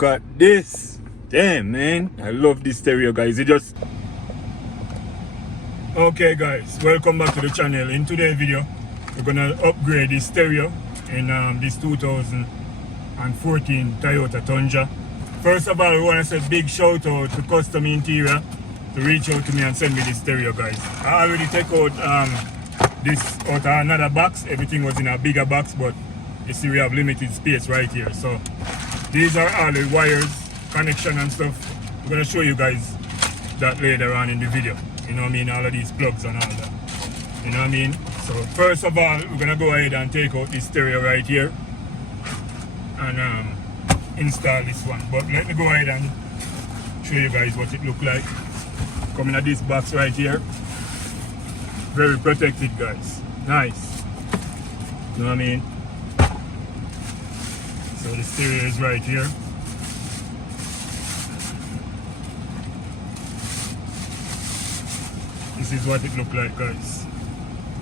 look at this. Damn, man, I love this stereo, guys. Okay guys, welcome back to the channel. In today's video we're gonna upgrade this stereo in this 2014 Toyota Tundra. First of all, we want to say big shout out to Kustom Interior to reach out to me and send me this stereo, guys. I already take out this out of another box. Everything was in a bigger box, but you see we have limited space right here. So these are all the wires, connection and stuff. We're gonna show you guys that later on in the video. You know what I mean? All of these plugs and all that. You know what I mean? So first of all, we're gonna go ahead and take out this stereo right here and install this one. But let me go ahead and show you guys what it look like. Coming at this box right here. Very protected, guys. Nice. You know what I mean? So the stereo is right here. This is what it look like, guys.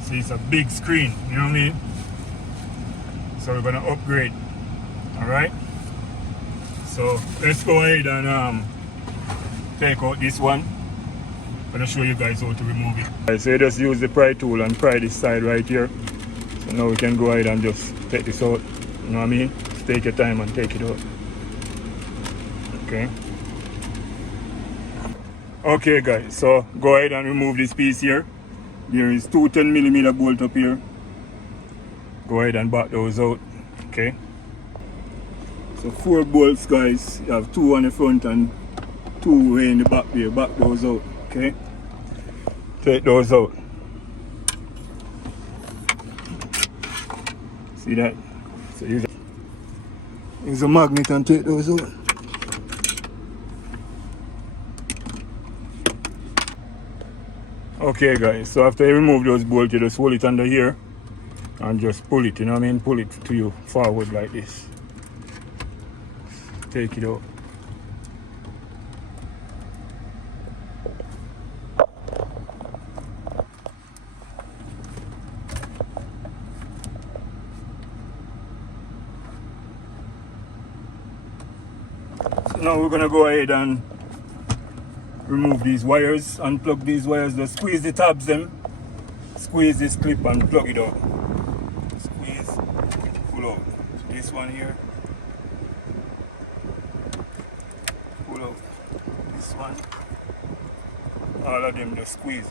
See, it's a big screen, you know what I mean? So we're gonna upgrade. Alright? So let's go ahead and take out this one. I'm gonna show you guys how to remove it. Right, so you just use the pry tool and pry this side right here. So now we can go ahead and just take this out. You know what I mean? Just take your time and take it out. Okay. Okay guys, so go ahead and remove this piece here. There is two 10mm bolt up here. Go ahead and back those out. Okay. So 4 bolts, guys. You have 2 on the front and 2 way in the back here. Back those out. Okay. Take those out. See that? So use a magnet and take those out. Okay guys, so after you remove those bolts, you just hold it under here and just pull it, you know what I mean? Pull it to you forward like this. Take it out. So now we're gonna go ahead and remove these wires, unplug these wires, just squeeze the tabs them, squeeze this clip and plug it out. Squeeze, pull out this one here, pull out this one, all of them just squeeze.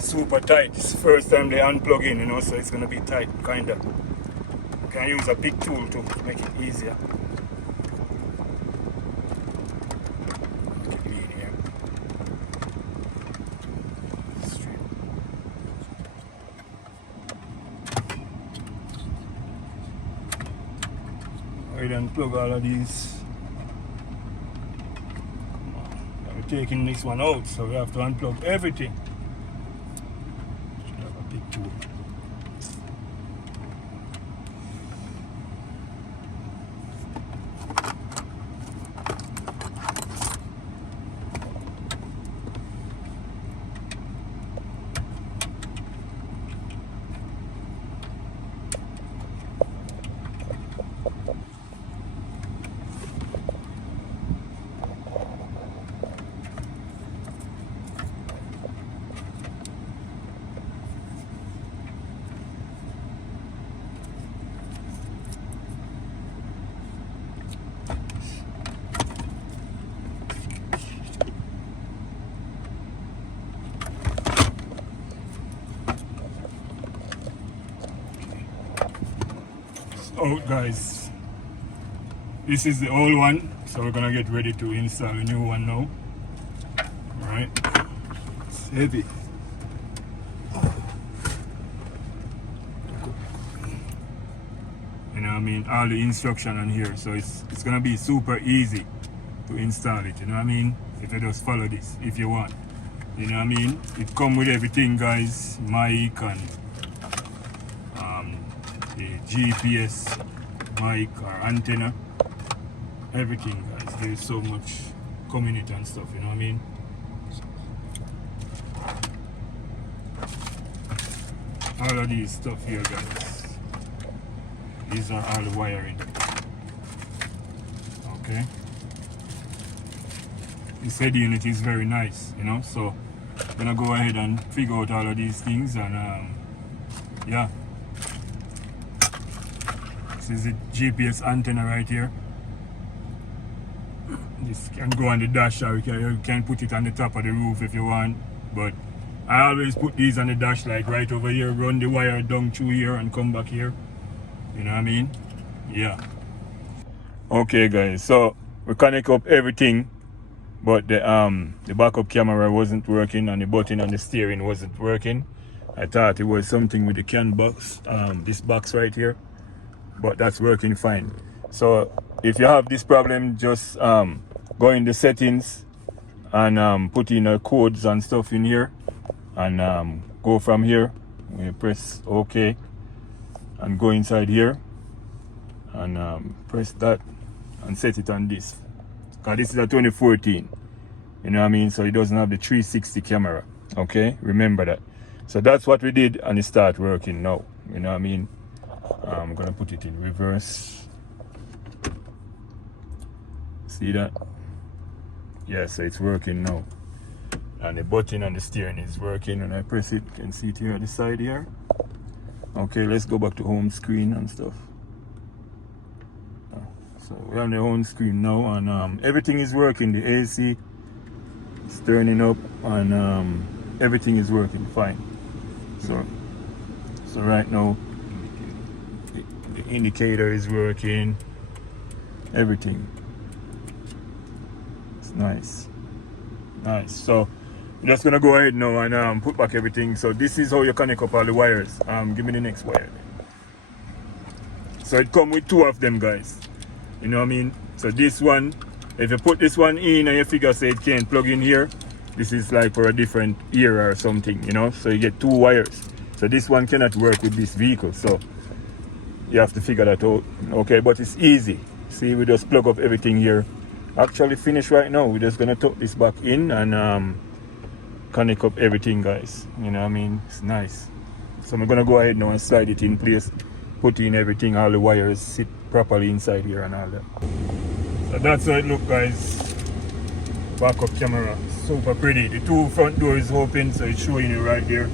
Super tight. It's the first time they unplug in, you know, so it's gonna be tight, kinda. You can use a big tool to make it easier. Keep it in here. Straight. I then plug all of these. Come on. We're taking this one out, so we have to unplug everything. Out, guys. This is the old one, so we're gonna get ready to install a new one now. Alright, it's heavy. You know what I mean? All the instruction on here, so it's gonna be super easy to install it. You know what I mean? If you just follow this, if you want. You know what I mean? It come with everything, guys. Mic and the GPS mic or antenna, everything, guys. There's so much coming it and stuff, you know what I mean? all of these stuff here, guys. These are all the wiring. Okay. This head unit is very nice, you know, so I'm gonna go ahead and figure out all of these things, and yeah. This is the GPS antenna right here. This can go on the dash, or you can put it on the top of the roof if you want, but I always put these on the dash, like right over here, run the wire down through here and come back here. You know what I mean? Yeah. Okay guys, so we connect up everything, but the backup camera wasn't working and the button on the steering wasn't working. I thought it was something with the CAN box, this box right here, but that's working fine. So if you have this problem, just go in the settings and put in codes and stuff in here, and go from here. We press OK and go inside here and press that and set it on this, because this is a 2014, you know what I mean, so it doesn't have the 360 camera. Okay, remember that. So that's what we did, and it start working now, you know what I mean. I'm gonna put it in reverse. See that? Yeah, so it's working now, and the button on the steering is working. And I press it, you can see it here on the side here. Okay, let's go back to home screen and stuff. So we're on the home screen now, and everything is working. The AC is turning up, and everything is working fine. So right now the indicator is working. Everything. It's nice. So I'm just gonna go ahead now and put back everything. So this is how you connect up all the wires. Give me the next wire. So it come with two of them, guys. You know what I mean? So this one, if you put this one in and you figure say it can't plug in here, this is like for a different era or something, you know? So you get two wires. So this one cannot work with this vehicle. So you have to figure that out. Okay, but it's easy. See, we just plug up everything here. Actually finished right now. We're just gonna tuck this back in and connect up everything, guys. You know what I mean? It's nice. So I'm gonna go ahead now and slide it in place, put in everything, all the wires sit properly inside here and all that. So that's how it look, guys. Backup camera, super pretty. The two front doors open, so it's showing you right there.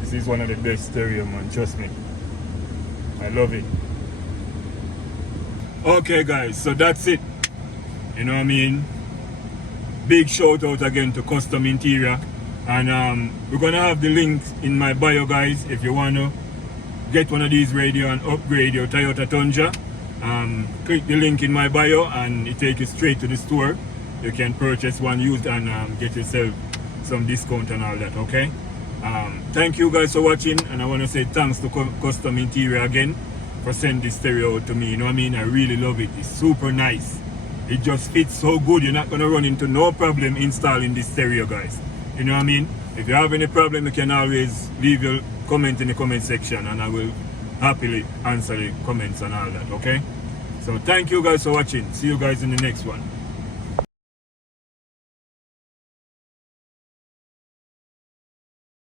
This is one of the best stereo, man, trust me. I love it. Okay guys, so that's it. You know what I mean? Big shout out again to Kustom Interior, and we're gonna have the link in my bio, guys. If you wanna get one of these radio and upgrade your Toyota Tundra, click the link in my bio and it takes you straight to the store. You can purchase one used and get yourself some discount and all that. Okay, thank you guys for watching, and I want to say thanks to Kustom Interior again for sending this stereo to me. You know what I mean? I really love it. It's super nice. It just fits so good. You're not gonna run into no problem installing this stereo, guys. You know what I mean? If you have any problem, you can always leave your comment in the comment section, and I will happily answer the comments and all that. Okay, so thank you guys for watching. See you guys in the next one.